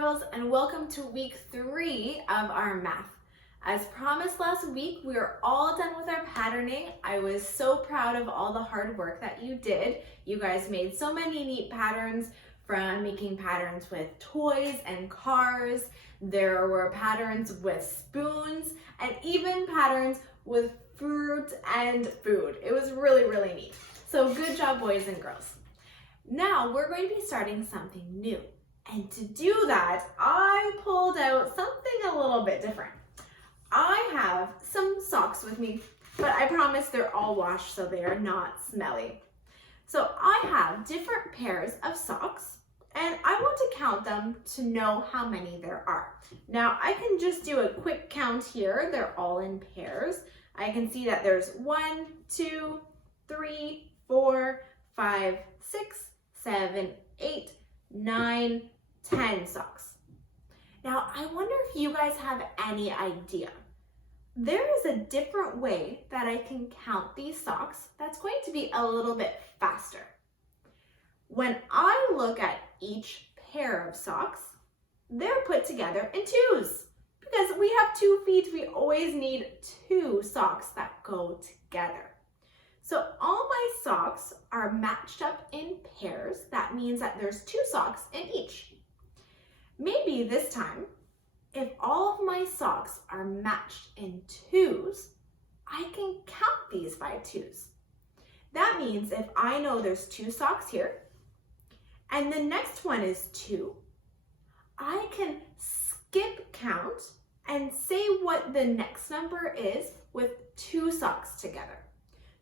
girls, and welcome to week 3 of our math. As promised last week, we are all done with our patterning. I was so proud of all the hard work that you did. You guys made so many neat patterns, from making patterns with toys and cars. There were patterns with spoons and even patterns with fruit and food. It was really, really neat. So good job, boys and girls. Now we're going to be starting something new. And to do that, I pulled out something a little bit different. I have some socks with me, but I promise they're all washed so they are not smelly. So I have different pairs of socks and I want to count them to know how many there are. Now I can just do a quick count here. They're all in pairs. I can see that there's 1, 2, 3, 4, 5, 6, 7, 8, 9, 10 socks. Now, I wonder if you guys have any idea. There is a different way that I can count these socks that's going to be a little bit faster. When I look at each pair of socks, they're put together in twos. Because we have 2 feet, we always need 2 socks that go together. So all my socks are matched up in pairs. That means that there's 2 socks in each. Maybe this time, if all of my socks are matched in twos, I can count these by twos. That means if I know there's 2 socks here, and the next one is 2, I can skip count and say what the next number is with 2 socks together.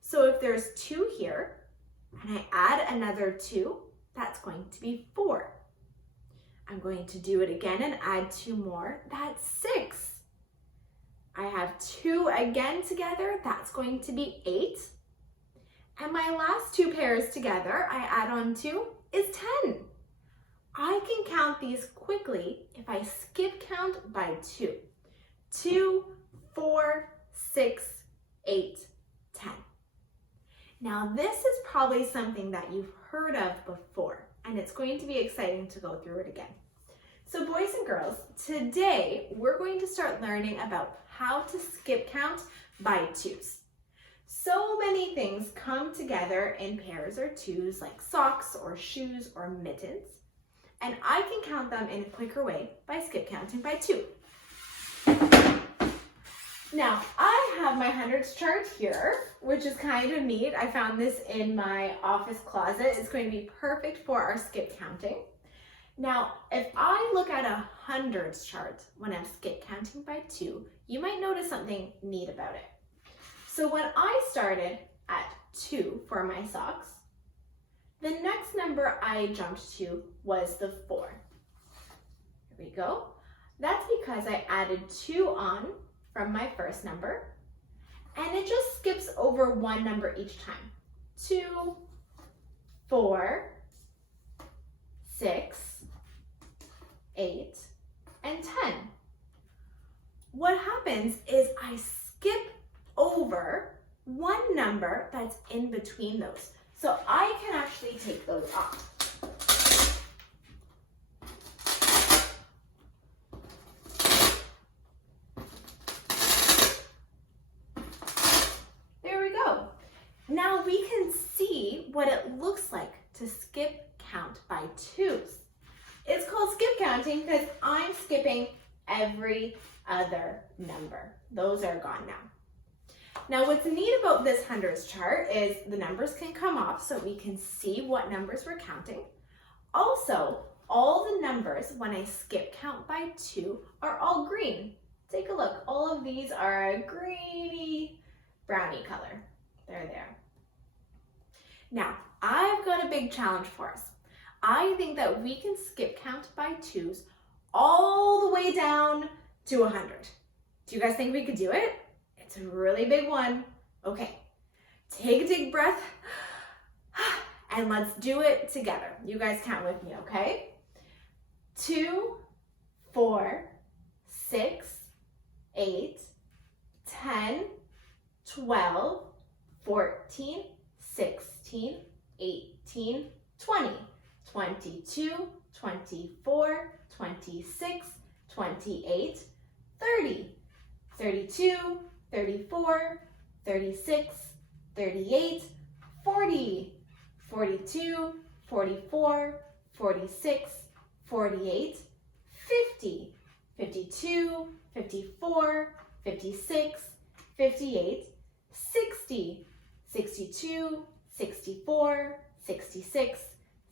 So if there's 2 here, and I add another 2, that's going to be 4. I'm going to do it again and add 2 more, that's 6. I have 2 again together, that's going to be 8. And my last 2 pairs together, I add on 2, is 10. I can count these quickly if I skip count by 2. 2, 4, 6, 8, 10. Now this is probably something that you've heard of before, and it's going to be exciting to go through it again. So boys and girls, today we're going to start learning about how to skip count by twos. So many things come together in pairs or twos, like socks or shoes or mittens, and I can count them in a quicker way by skip counting by 2. Now, I have my hundreds chart here, which is kind of neat. I found this in my office closet. It's going to be perfect for our skip counting. Now, if I look at a hundreds chart when I'm skip counting by 2, you might notice something neat about it. So when I started at 2 for my socks, the next number I jumped to was the 4. Here we go. That's because I added 2 on from my first number, and it just skips over 1 number each time. 2, 4, 6, 8, and 10. What happens is I skip over 1 number that's in between those. So I can actually take those off. Now we can see what it looks like to skip count by twos. It's called skip counting because I'm skipping every other number. Those are gone now. Now what's neat about this hundreds chart is the numbers can come off so we can see what numbers we're counting. Also, all the numbers when I skip count by 2 are all green. Take a look, all of these are a greeny brownie color. They're there. Now, I've got a big challenge for us. I think that we can skip count by twos all the way down to 100. Do you guys think we could do it? It's a really big one. Okay, take a deep breath and let's do it together. You guys count with me, okay? 2, 4, 6, 8, 10, 12, 14, 16, 18, 20. 22, 24, 26, 28, 30, 32, 34, 36, 38, 40, 42, 44, 46, 48, 50, 52, 54, 56, 58, 60, 62, 64, 66,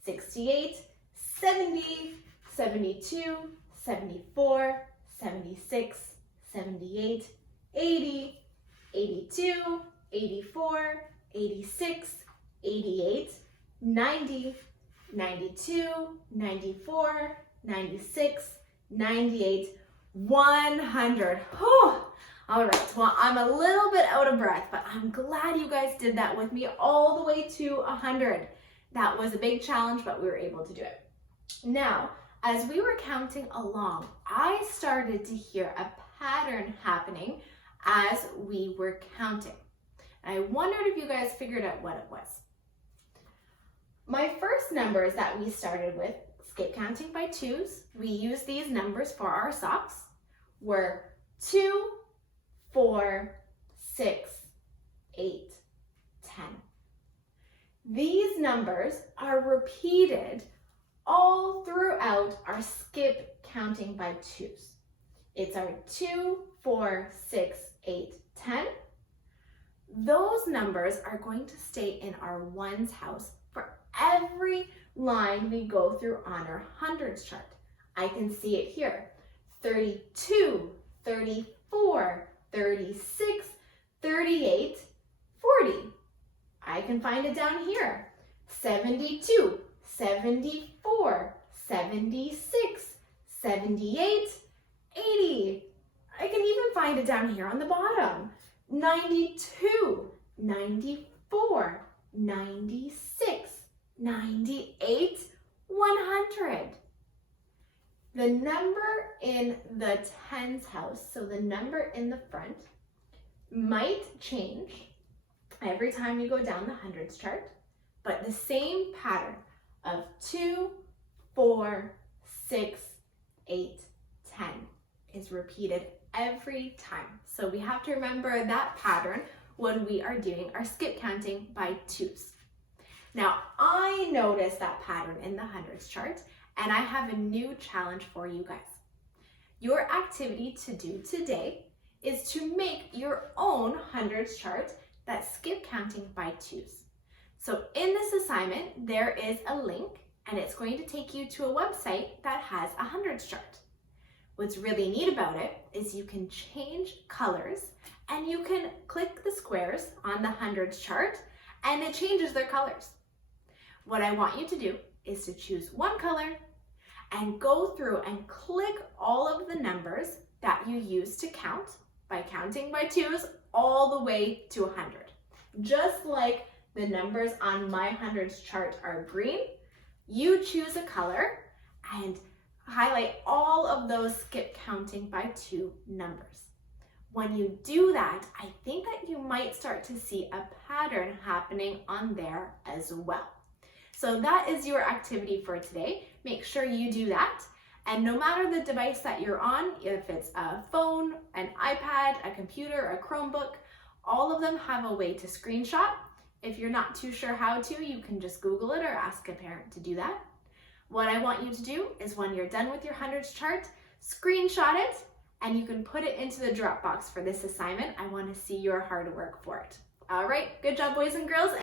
68, 70, 72, 74, 76, 78, 80, 82, 84, 86, 88, 90, 92, 94, 96, 98, 100. Whew. All right, well, I'm a little bit out of breath, but I'm glad you guys did that with me all the way to 100. That was a big challenge, but we were able to do it. Now, as we were counting along, I started to hear a pattern happening as we were counting. And I wondered if you guys figured out what it was. My first numbers that we started with, skip counting by twos, we use these numbers for our socks, were 2, 4, 6, 8, 10. These numbers are repeated all throughout our skip counting by twos. It's our 2, 4, 6, 8, 10. Those numbers are going to stay in our ones house for every line we go through on our hundreds chart. I can see it here. 32, 34, 36, 38, 40. I can find it down here. 72, 74, 76, 78, 80. I can even find it down here on the bottom. 92, 94, 96, 98, 100. The number in the tens house, so the number in the front, might change every time you go down the hundreds chart, but the same pattern of 2, 4, 6, 8, 10 is repeated every time. So we have to remember that pattern when we are doing our skip counting by twos. Now, I noticed that pattern in the hundreds chart, and I have a new challenge for you guys. Your activity to do today is to make your own hundreds chart that's skip counting by twos. So in this assignment, there is a link, and it's going to take you to a website that has a hundreds chart. What's really neat about it is you can change colors, and you can click the squares on the hundreds chart, and it changes their colors. What I want you to do is to choose one color and go through and click all of the numbers that you use to count by counting by twos all the way to 100. Just like the numbers on my hundreds chart are green, you choose a color and highlight all of those skip counting by two numbers. When you do that, I think that you might start to see a pattern happening on there as well. So that is your activity for today. Make sure you do that. And no matter the device that you're on, if it's a phone, an iPad, a computer, a Chromebook, all of them have a way to screenshot. If you're not too sure how to, you can just Google it or ask a parent to do that. What I want you to do is when you're done with your hundreds chart, screenshot it, and you can put it into the Dropbox for this assignment. I want to see your hard work for it. All right, good job, boys and girls.